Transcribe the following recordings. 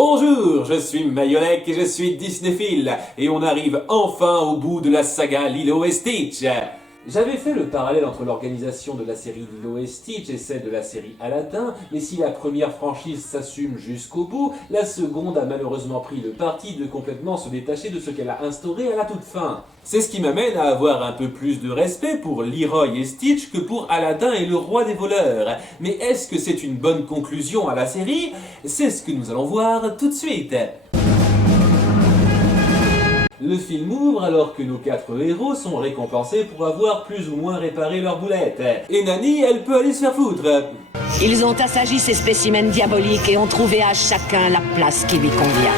Bonjour, je suis Mayolek et je suis Disneyphile, et on arrive enfin au bout de la saga Lilo et Stitch. J'avais fait le parallèle entre l'organisation de la série Lilo et Stitch et celle de la série Aladdin, mais si la première franchise s'assume jusqu'au bout, la seconde a malheureusement pris le parti de complètement se détacher de ce qu'elle a instauré à la toute fin. C'est ce qui m'amène à avoir un peu plus de respect pour Leroy et Stitch que pour Aladdin et le roi des voleurs. Mais est-ce que c'est une bonne conclusion à la série? C'est ce que nous allons voir tout de suite. Le film ouvre alors que nos 4 héros sont récompensés pour avoir plus ou moins réparé leurs boulettes. Et Nani, elle peut aller se faire foutre. Ils ont assagi ces spécimens diaboliques et ont trouvé à chacun la place qui lui convient.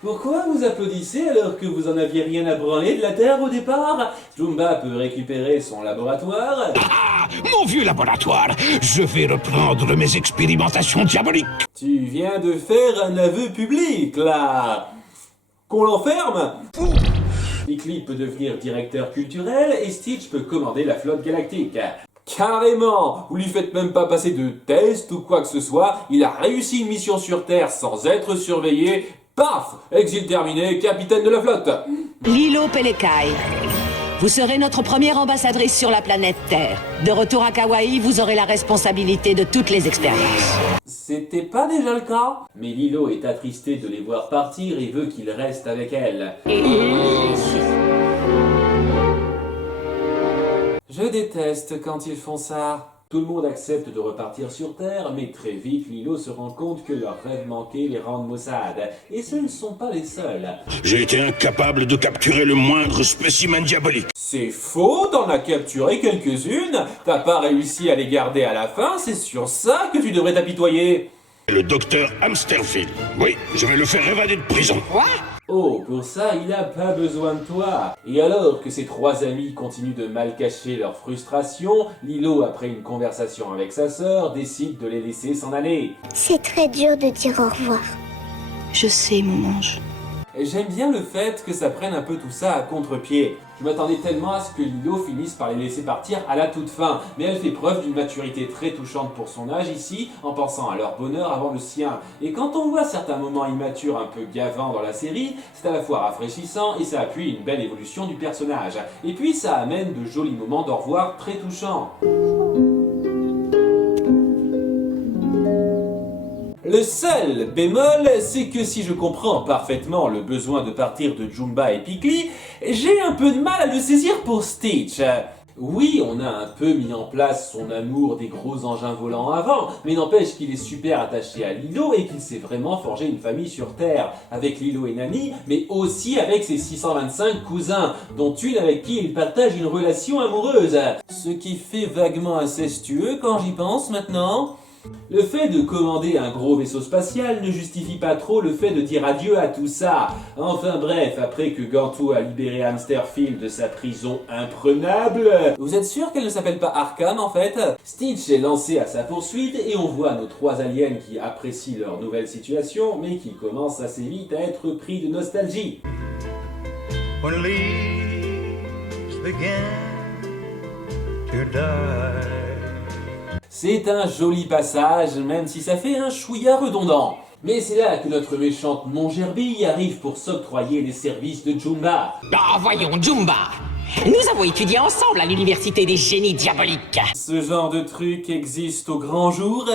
Pourquoi vous applaudissez alors que vous en aviez rien à branler de la Terre au départ? Jumba peut récupérer son laboratoire. Ah, mon vieux laboratoire, je vais reprendre mes expérimentations diaboliques. Tu viens de faire un aveu public, là. Qu'on l'enferme? Piccoli peut devenir directeur culturel et Stitch peut commander la flotte galactique. Carrément! Vous lui faites même pas passer de test ou quoi que ce soit, il a réussi une mission sur Terre sans être surveillé. Paf! Exil terminé, capitaine de la flotte! Lilo Pelekai, vous serez notre première ambassadrice sur la planète Terre. De retour à Kawaii, vous aurez la responsabilité de toutes les expériences. C'était pas déjà le cas? Mais Lilo est attristé de les voir partir et veut qu'ils restent avec elle. Je déteste quand ils font ça. Tout le monde accepte de repartir sur Terre, mais très vite Lilo se rend compte que leurs rêves manqués les rendent maussades. Et ce ne sont pas les seuls. J'ai été incapable de capturer le moindre spécimen diabolique. C'est faux, t'en as capturé quelques-unes. T'as pas réussi à les garder à la fin, c'est sur ça que tu devrais t'apitoyer. Le docteur Hamsterfield. Oui, je vais le faire évader de prison. Quoi? Oh, pour ça, il a pas besoin de toi. Et alors que ses 3 amis continuent de mal cacher leur frustration, Lilo, après une conversation avec sa sœur, décide de les laisser s'en aller. C'est très dur de dire au revoir. Je sais, mon ange. J'aime bien le fait que ça prenne un peu tout ça à contre-pied. Je m'attendais tellement à ce que Lilo finisse par les laisser partir à la toute fin, mais elle fait preuve d'une maturité très touchante pour son âge ici, en pensant à leur bonheur avant le sien. Et quand on voit certains moments immatures un peu gavants dans la série, c'est à la fois rafraîchissant et ça appuie une belle évolution du personnage. Et puis ça amène de jolis moments d'au revoir très touchants. Le seul bémol, c'est que si je comprends parfaitement le besoin de partir de Jumba et Piccoli, j'ai un peu de mal à le saisir pour Stitch. Oui, on a un peu mis en place son amour des gros engins volants avant, mais n'empêche qu'il est super attaché à Lilo et qu'il s'est vraiment forgé une famille sur Terre, avec Lilo et Nani, mais aussi avec ses 625 cousins, dont une avec qui il partage une relation amoureuse. Ce qui fait vaguement incestueux quand j'y pense maintenant. Le fait de commander un gros vaisseau spatial ne justifie pas trop le fait de dire adieu à tout ça. Enfin bref, après que Gantu a libéré Hamsterfield de sa prison imprenable... Vous êtes sûr qu'elle ne s'appelle pas Arkham en fait? Stitch est lancé à sa poursuite et on voit nos 3 aliens qui apprécient leur nouvelle situation, mais qui commencent assez vite à être pris de nostalgie. When leaves begin to die. C'est un joli passage, même si ça fait un chouïa redondant. Mais c'est là que notre méchante Mongerbille arrive pour s'octroyer les services de Jumba. Ah, voyons, Jumba. Nous avons étudié ensemble à l'université des génies diaboliques. Ce genre de truc existe au grand jour.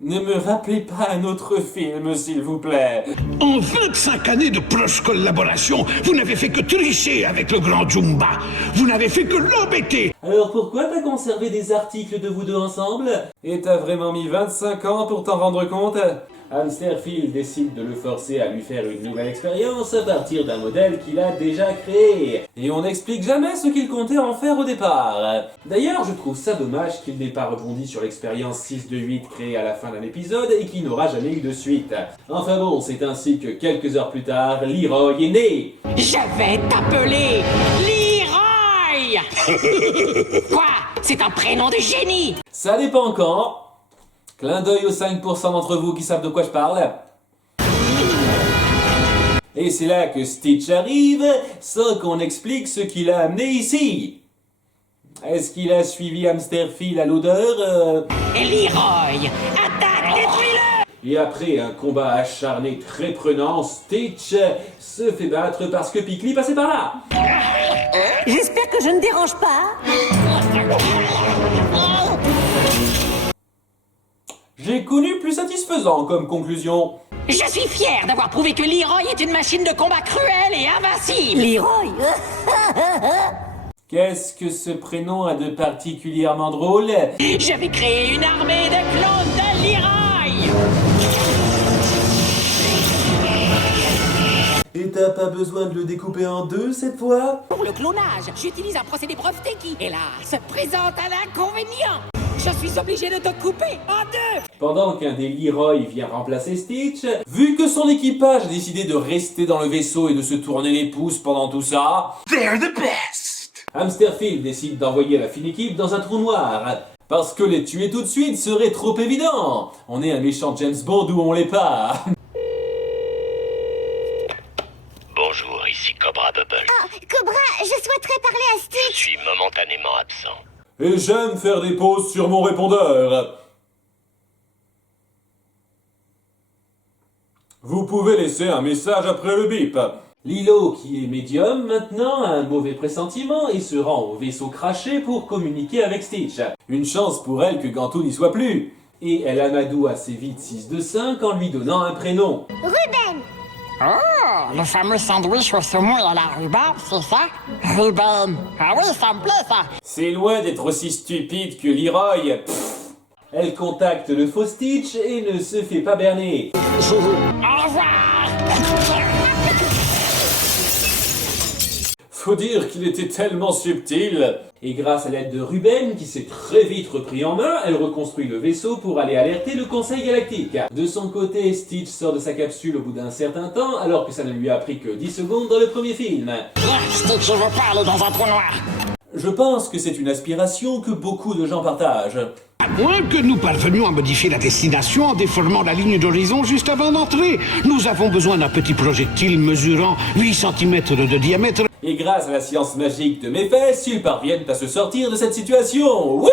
Ne me rappelez pas un autre film, s'il vous plaît. En 25 années de proche collaboration, vous n'avez fait que tricher avec le grand Jumba. Vous n'avez fait que l'embêter. Alors pourquoi t'as conservé des articles de vous deux ensemble? Et t'as vraiment mis 25 ans pour t'en rendre compte? Hamsterfield décide de le forcer à lui faire une nouvelle expérience à partir d'un modèle qu'il a déjà créé. Et on n'explique jamais ce qu'il comptait en faire au départ. D'ailleurs, je trouve ça dommage qu'il n'ait pas rebondi sur l'expérience 6 de 8 créée à la fin d'un épisode et qui n'aura jamais eu de suite. Enfin bon, c'est ainsi que quelques heures plus tard, Leroy est né. Je vais t'appeler Leroy. Quoi? C'est un prénom de génie. Ça dépend quand. Clin d'œil aux 5% d'entre vous qui savent de quoi je parle. Et c'est là que Stitch arrive, sans qu'on explique ce qu'il a amené ici. Est-ce qu'il a suivi Hamsterfield à l'odeur Leroy, attaque, détruis-le. Et après un combat acharné très prenant, Stitch se fait battre parce que Piccoli passait par là. J'espère que je ne dérange pas. J'ai connu plus satisfaisant comme conclusion. Je suis fier d'avoir prouvé que Leroy est une machine de combat cruelle et invincible. Leroy. Qu'est-ce que ce prénom a de particulièrement drôle? Je vais créer une armée de clones de Leroy. Et t'as pas besoin de le découper en deux cette fois? Pour le clonage, j'utilise un procédé breveté qui, hélas, présente un inconvénient. Je suis obligé de te couper en deux. Pendant qu'un des Leroy vient remplacer Stitch, vu que son équipage a décidé de rester dans le vaisseau et de se tourner les pouces pendant tout ça, They're the best! Hamsterfield décide d'envoyer la fine équipe dans un trou noir. Parce que les tuer tout de suite serait trop évident. On est un méchant James Bond ou on l'est pas. Bonjour, ici Cobra Bubble. Ah, Cobra, je souhaiterais parler à Je Stitch. suis momentanément absent. Et j'aime faire des pauses sur mon répondeur. Vous pouvez laisser un message après le bip. Lilo, qui est médium maintenant, a un mauvais pressentiment et se rend au vaisseau craché pour communiquer avec Stitch. Une chance pour elle que Gantou n'y soit plus. Et elle amadoue assez vite 6 de 5 en lui donnant un prénom. Ruben. Oh, le fameux sandwich au saumon et à la rhubarbe, c'est ça? Ruben. Ah oui, ça me plaît, ça. C'est loin d'être aussi stupide que Leroy. Pfff. Elle contacte le faux Stitch et ne se fait pas berner. Au revoir. Faut dire qu'il était tellement subtil. Et grâce à l'aide de Ruben, qui s'est très vite repris en main, elle reconstruit le vaisseau pour aller alerter le Conseil Galactique. De son côté, Stitch sort de sa capsule au bout d'un certain temps, alors que ça ne lui a pris que 10 secondes dans le premier film. Stitch, je veux pas aller dans un trou noir. Je pense que c'est une aspiration que beaucoup de gens partagent. À moins que nous parvenions à modifier la destination en déformant la ligne d'horizon juste avant d'entrer. Nous avons besoin d'un petit projectile mesurant 8 cm de diamètre. Et grâce à la science magique de mes fesses, ils parviennent à se sortir de cette situation. Wouh!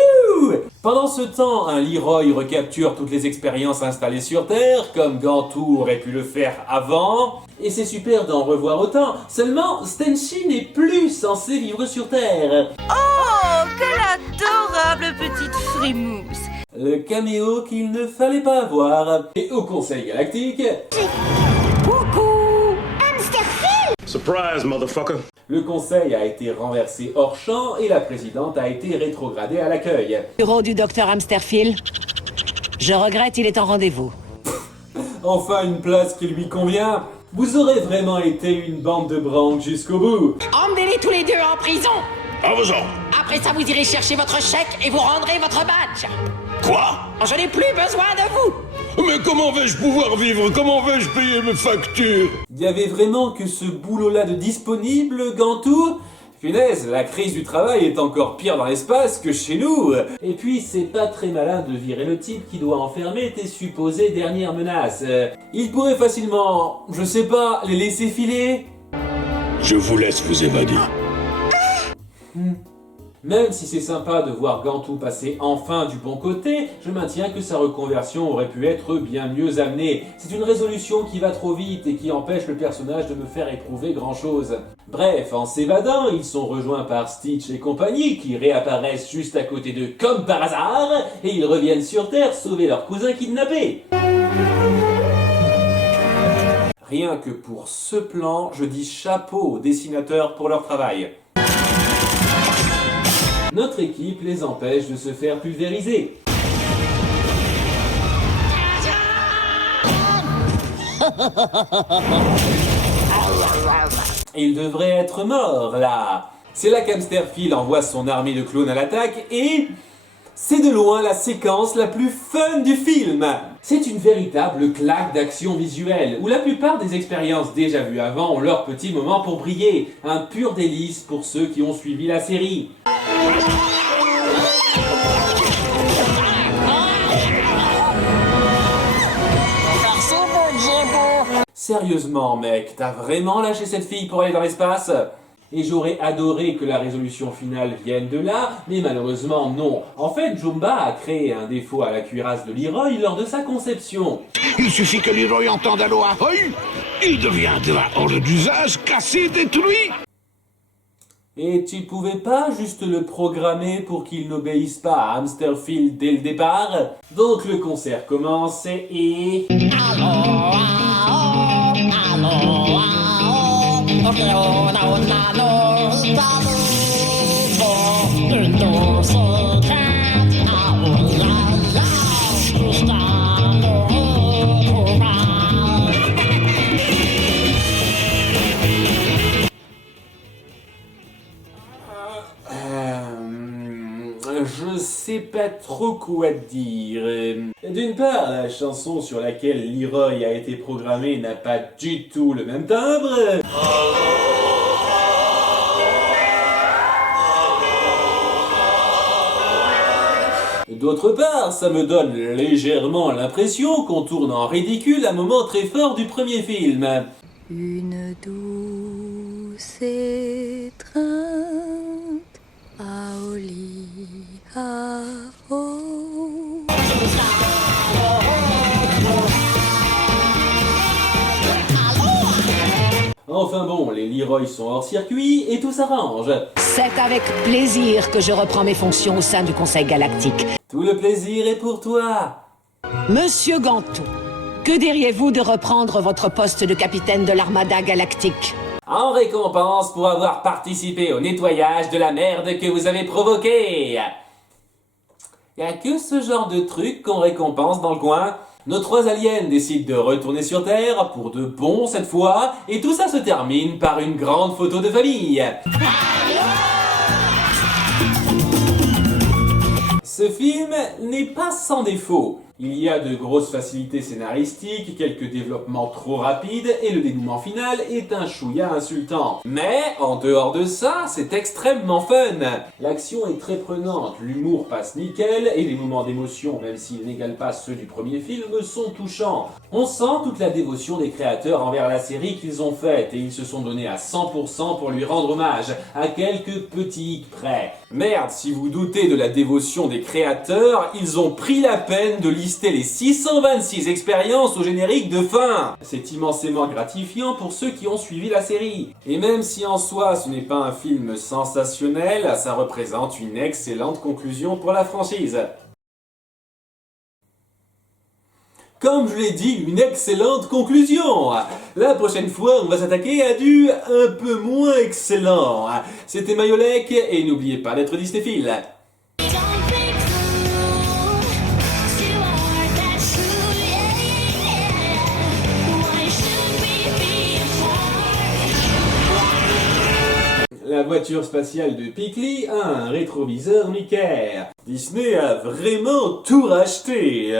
Pendant ce temps, un Leroy recapture toutes les expériences installées sur Terre, comme Gantou aurait pu le faire avant. Et c'est super d'en revoir autant. Seulement, Stenchy n'est plus censé vivre sur Terre. Oh, quelle adorable petite frimousse. Le caméo qu'il ne fallait pas avoir. Et au Conseil Galactique... Surprise, motherfucker. Le conseil a été renversé hors champ et la présidente a été rétrogradée à l'accueil. Bureau du docteur Hamsterfield. Je regrette, il est en rendez-vous. Enfin une place qui lui convient. Vous aurez vraiment été une bande de branques jusqu'au bout. Emmenez-les tous les deux en prison. Allons-en. Après ça, vous irez chercher votre chèque et vous rendrez votre badge. Quoi? Je n'ai plus besoin de vous. Mais comment vais-je pouvoir vivre? Comment vais-je payer mes factures? Il y avait vraiment que ce boulot-là de disponible, Gantou? Punaise, la crise du travail est encore pire dans l'espace que chez nous. Et puis, c'est pas très malin de virer le type qui doit enfermer tes supposées dernières menaces. Il pourrait facilement, je sais pas, les laisser filer. Je vous laisse vous évader. Même si c'est sympa de voir Gantou passer enfin du bon côté, je maintiens que sa reconversion aurait pu être bien mieux amenée. C'est une résolution qui va trop vite et qui empêche le personnage de me faire éprouver grand chose. Bref, en s'évadant, ils sont rejoints par Stitch et compagnie qui réapparaissent juste à côté d'eux comme par hasard et ils reviennent sur Terre sauver leur cousin kidnappé. Rien que pour ce plan, je dis chapeau aux dessinateurs pour leur travail. Notre équipe les empêche de se faire pulvériser. Ils devraient être morts, là. C'est là qu'Hamsterfield envoie son armée de clones à l'attaque et... c'est de loin la séquence la plus fun du film. C'est une véritable claque d'action visuelle, où la plupart des expériences déjà vues avant ont leur petit moment pour briller. Un pur délice pour ceux qui ont suivi la série. Sérieusement, mec, t'as vraiment lâché cette fille pour aller dans l'espace? Et j'aurais adoré que la résolution finale vienne de là, mais malheureusement non. En fait, Jumba a créé un défaut à la cuirasse de Leroy lors de sa conception. Il suffit que Leroy entende Aloha Hoi, il deviendra hors d'usage, cassé, détruit. Et tu pouvais pas juste le programmer pour qu'il n'obéisse pas à Hamsterfield dès le départ? Donc le concert commence et... Je sais pas trop quoi dire. D'une part, la chanson sur laquelle Leroy a été programmé n'a pas du tout le même timbre. D'autre part, ça me donne légèrement l'impression qu'on tourne en ridicule un moment très fort du premier film. Une douce étreinte à Oli-A-O. Enfin bon, les Leroy sont hors circuit et tout s'arrange. C'est avec plaisir que je reprends mes fonctions au sein du Conseil Galactique. Tout le plaisir est pour toi. Monsieur Gantou, que diriez-vous de reprendre votre poste de capitaine de l'Armada Galactique? En récompense pour avoir participé au nettoyage de la merde que vous avez provoquée. Y a que ce genre de truc qu'on récompense dans le coin. Nos 3 aliens décident de retourner sur Terre, pour de bon cette fois, et tout ça se termine par une grande photo de famille. Ce film n'est pas sans défaut. Il y a de grosses facilités scénaristiques, quelques développements trop rapides et le dénouement final est un chouïa insultant. Mais, en dehors de ça, c'est extrêmement fun. L'action est très prenante, l'humour passe nickel et les moments d'émotion, même s'ils n'égalent pas ceux du premier film, sont touchants. On sent toute la dévotion des créateurs envers la série qu'ils ont faite et ils se sont donnés à 100% pour lui rendre hommage, à quelques petits hicks près. Merde, si vous doutez de la dévotion des créateurs, ils ont pris la peine de lister les 626 expériences au générique de fin. C'est immensément gratifiant pour ceux qui ont suivi la série. Et même si en soi ce n'est pas un film sensationnel, ça représente une excellente conclusion pour la franchise. Comme je l'ai dit, une excellente conclusion. La prochaine fois, on va s'attaquer à du un peu moins excellent. C'était Mayolek, et n'oubliez pas d'être distéphile. La voiture spatiale de Pickley a un rétroviseur Mickey. Disney a vraiment tout racheté.